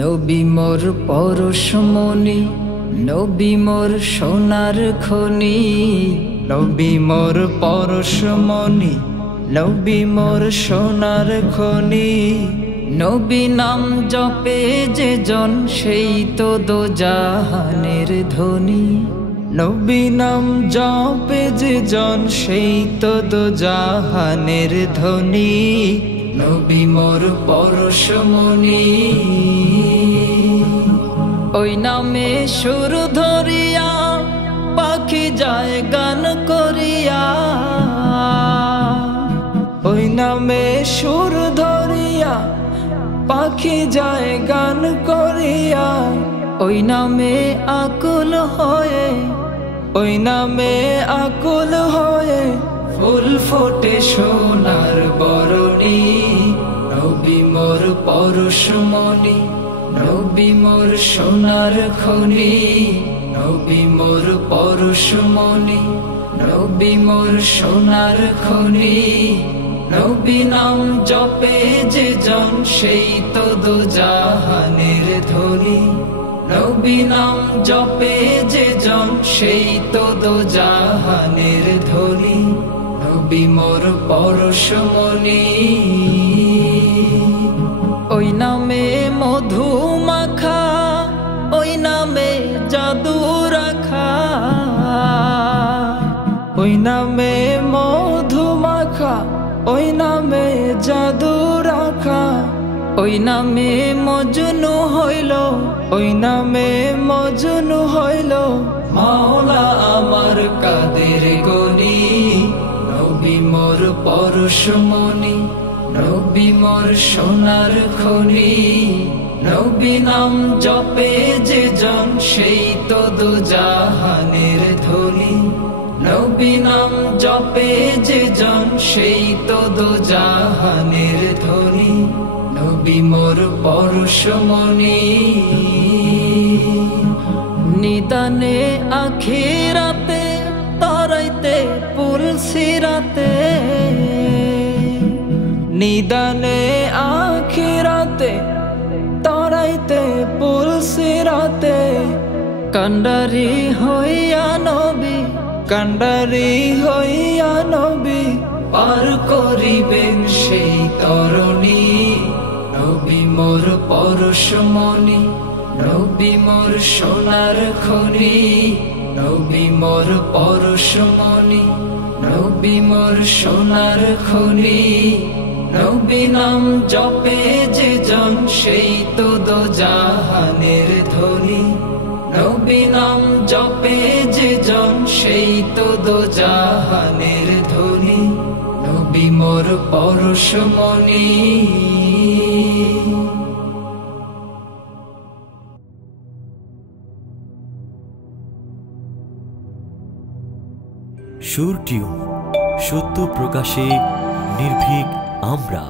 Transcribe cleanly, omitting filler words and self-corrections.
নবী মোর পরশমণি, নবী মোর সোনার খনি। নবী মোর পরশমণি, নবী মোর সোনার খনি। নবী নাম জপে যে জন, সেই তো দোজাহানের ধনী। নবী নাম জপে যে জন, সেই তো দোজাহানের ধনী। নবী মোর পরশমণি, ওই নামে সুর ধরিয়া পাখি যায় গান করিয়া। ওই নামে সুর ধরিয়া পাখি যায় গান করিয়া। ওই নামে আকুল হয়ে, ওই নামে আকুল হয়ে ফুল ফোটে সোনার বরণী। নবী মোর পরশমণি, নবী মোর সোনার খনি। নবী মোর পরশমণি, নবী মোর সোনার খনি। নবী নাম জপে যে জন, সেই তো দোজাহানের ধনী। নবী নাম জপে যে জন, সেই তো দোজাহানের ধনী। নবী মোর পরশমণি, ওই নামে মধু মাখা, ওই নামে জাদু রাখা। ওই নামে মধু মাখা, ওই নামে জাদু রাখা। ওই নামে মজনু হইল, ওই নামে মজনু হইল মাওলা আমার কাদের গনি। নবী মোর পরশমণি, নবী মোর সোনার খনি। নবী নাম জপে যে জন, সেই তো দোজাহানের ধনী। নবী নাম জপে যে জন, সেই তো দোজাহানের ধনী। নবী মোর পরশমণি, নিদানে আখিরাতে তরাইতে পুলসিরাতে। নিদানে আখিরাতে তরাইতে পুলসিরাতে। কান্ডারি হইয়া নবী, কান্ডারি হইয়া নবী পার করিবেন সেই তরণী। নবী মোর পরশমণি, নবী মোর সোনার খনি। নবী মোর পরশমণি, নবী মোর সোনার খনি। নবী নাম জপে যে জন, সেই তো দোজাহানের ধনী। নবী নাম জপে যে জন, সেই তো দোজাহানের ধনী। নবী মোর পরশমণি। সুর টিউন, সত্য প্রকাশে নির্ভীক আমরা।